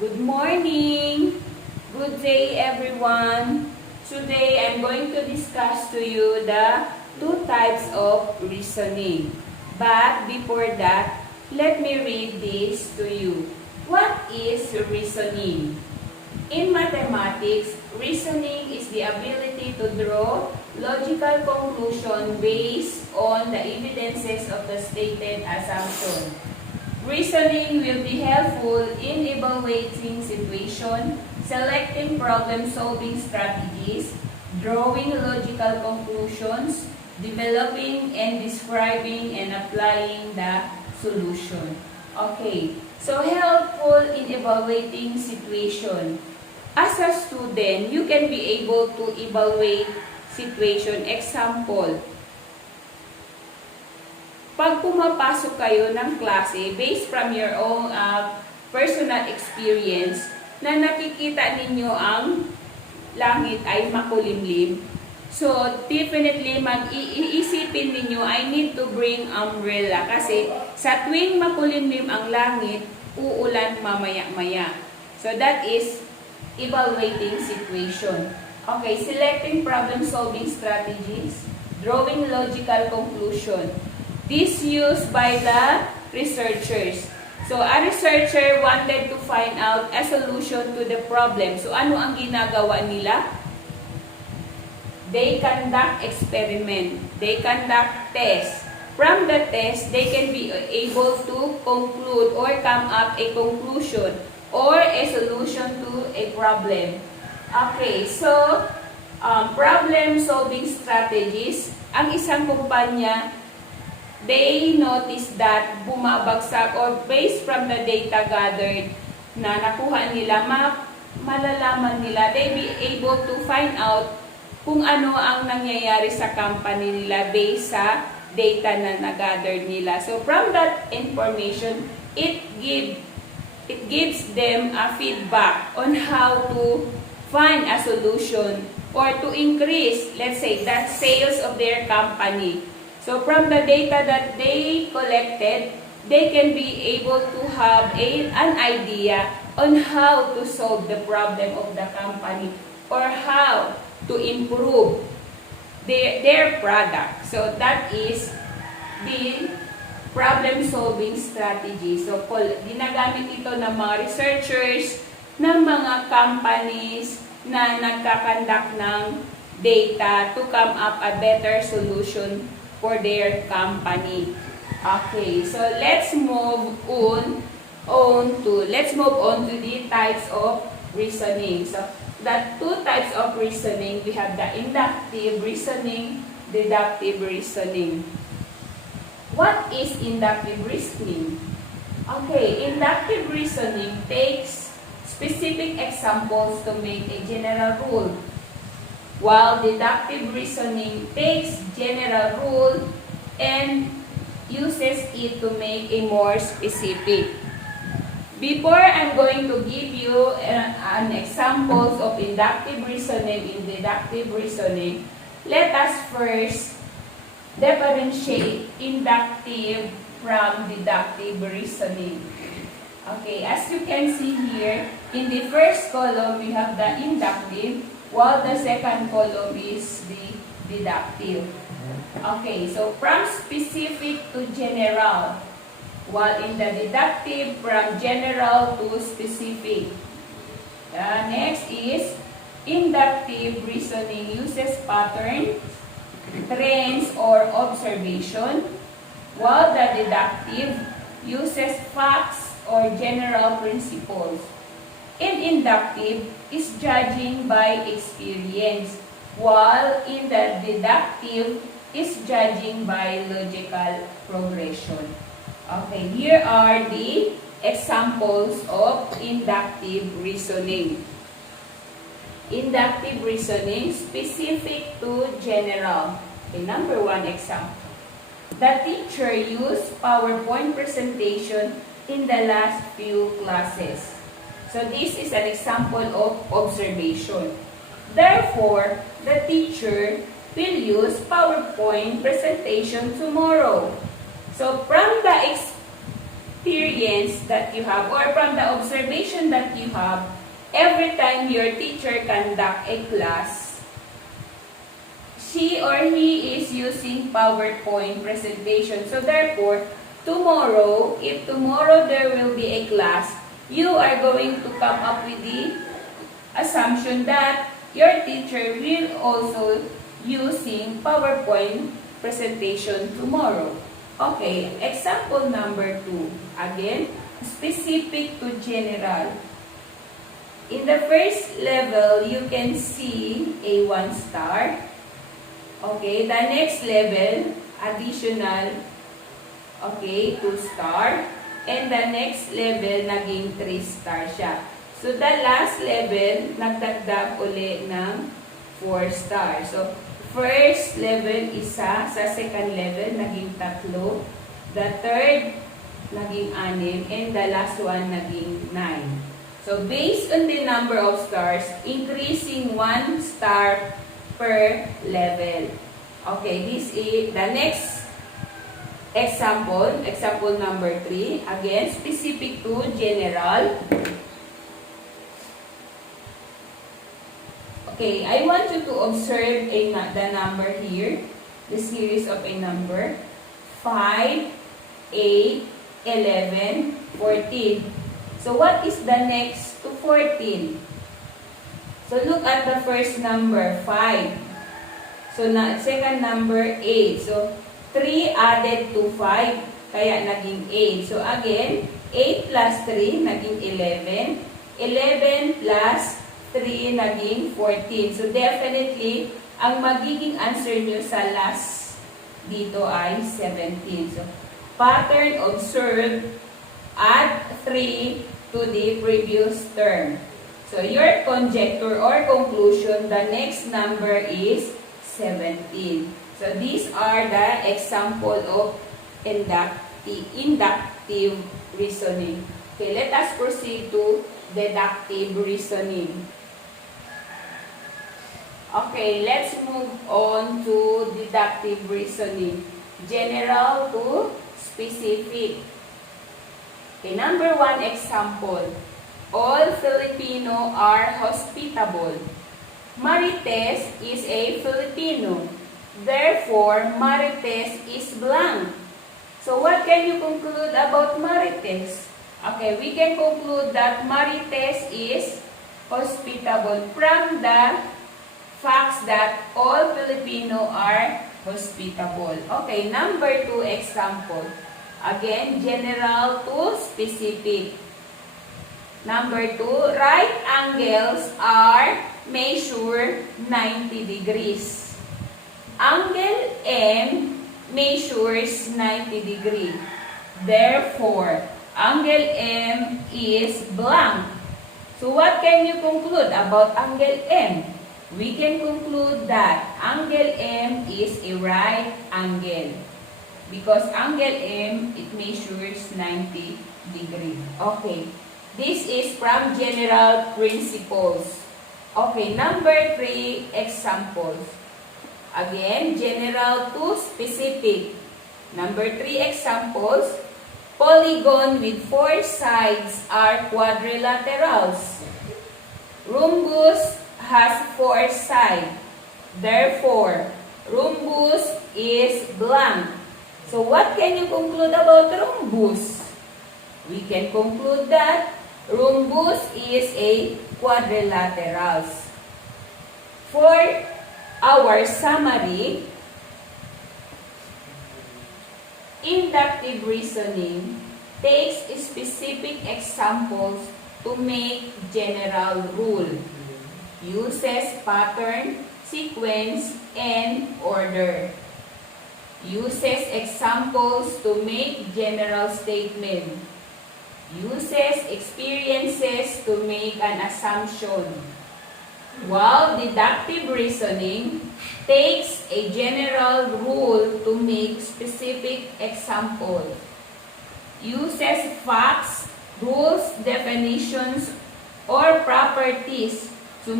Good morning! Good day everyone! Today I'm going to discuss to you the two types of reasoning. But before that, let me read this to you. What is reasoning? In mathematics, reasoning is the ability to draw logical conclusion based on the evidences of the stated assumption. Reasoning will be helpful in evaluating situation, selecting problem-solving strategies, drawing logical conclusions, developing and describing and applying the solution. Okay, so helpful in evaluating situation. As a student, you can be able to evaluate situation. Example, pag pumapasok kayo ng klase, based from your own personal experience, na nakikita ninyo ang langit ay makulimlim, so definitely mag-iisipin ninyo, I need to bring umbrella. Kasi sa tuwing makulimlim ang langit, uulan mamaya-maya. So that is evaluating situation. Okay, selecting problem-solving strategies, drawing logical conclusion. This used by the researchers. So, a researcher wanted to find out a solution to the problem. So, ano ang ginagawa nila? They conduct experiment. They conduct test. From the test, they can be able to conclude or come up a conclusion or a solution to a problem. Okay, so, problem-solving strategies. Ang isang kumpanya, they noticed that bumabagsak or based from the data gathered na nakuha nila, malalaman nila, they be able to find out kung ano ang nangyayari sa company nila based sa data na na-gather nila. So from that information, it gives them a feedback on how to find a solution or to increase, let's say, that sales of their company. So from the data that they collected, they can be able to have an idea on how to solve the problem of the company or how to improve their product. So that is the problem-solving strategy. So ginagamit ito ng mga researchers, ng mga companies na nagkakandak ng data to come up a better solution for their company. Okay, so let's move on to the types of reasoning. So the two types of reasoning, we have the inductive reasoning, deductive reasoning. What is inductive reasoning? Okay, inductive reasoning takes specific examples to make a general rule, while deductive reasoning takes general rule and uses it to make a more specific. Before I'm going to give you an examples of inductive reasoning and deductive reasoning, let us first differentiate inductive from deductive reasoning. Okay, as you can see here, in the first column we have the inductive, while the second column is the deductive. Okay, so from specific to general, while in the deductive, from general to specific. Next is inductive reasoning uses pattern, trends, or observation, while the deductive uses facts or general principles. In inductive is judging by experience, while in the deductive is judging by logical progression. Okay, here are the examples of inductive reasoning. Inductive reasoning specific to general. Okay, number one example. The teacher used PowerPoint presentation in the last few classes. So this is an example of observation. Therefore, the teacher will use PowerPoint presentation tomorrow. So from the experience that you have or from the observation that you have, every time your teacher conduct a class, she or he is using PowerPoint presentation. So therefore, tomorrow, if tomorrow there will be a class, you are going to come up with the assumption that your teacher will also using PowerPoint presentation tomorrow. Okay, example number 2. Again, specific to general. In the first level, you can see a 1 star. Okay, the next level, additional, okay, 2 star. And the next level, naging 3 star siya. So, the last level, nagdagdag uli ng 4 star. So, first level, isa. Sa second level, naging 3. The third, naging 6. And the last one, naging 9. So, based on the number of stars, increasing 1 star per level. Okay, this is the next example. Example number 3. Again, specific to general. Okay, I want you to observe the number here. The series of a number. 5, 8, 11, 14. So, what is the next to 14? So, look at the first number, 5. So, second number, 8. So, 3 added to 5, kaya naging 8. So, again, 8 plus 3, naging 11. 11 plus 3, naging 14. So, definitely, ang magiging answer nyo sa last dito ay 17. So, pattern observed, add 3 to the previous term. So, your conjecture or conclusion, the next number is 17. So, these are the example of inductive reasoning. Okay, let us proceed to deductive reasoning. Okay, let's move on to deductive reasoning. General to specific. Okay, number 1 example. All Filipino are hospitable. Marites is a Filipino. Therefore, Marites is blank. So, what can you conclude about Marites? Okay, we can conclude that Marites is hospitable from the facts that all Filipino are hospitable. Okay, number 2 example. Again, general to specific. Number 2, right angles are measure 90 degrees. Angle M measures 90 degrees. Therefore, angle M is blank. So, what can you conclude about angle M? We can conclude that angle M is a right angle. Because angle M, it measures 90 degrees. Okay. This is from general principles. Okay, number 3 examples. Again, general to specific. Number 3 examples. Polygon with 4 sides are quadrilaterals. Rhombus has 4 sides. Therefore, rhombus is blank. So, what can you conclude about rhombus? We can conclude that rhombus is a quadrilaterals. For our summary, inductive reasoning takes specific examples to make general rule. Uses pattern, sequence, and order. Uses examples to make general statement. Uses experiences to make an assumption. While deductive reasoning takes a general rule to make specific examples. Uses facts, rules, definitions, or properties to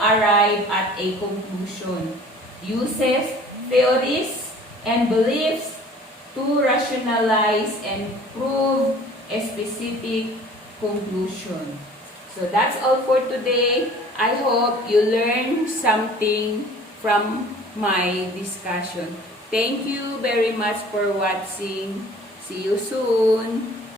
arrive at a conclusion. Uses theories and beliefs to rationalize and prove a specific conclusion. So that's all for today. I hope you learned something from my discussion. Thank you very much for watching. See you soon.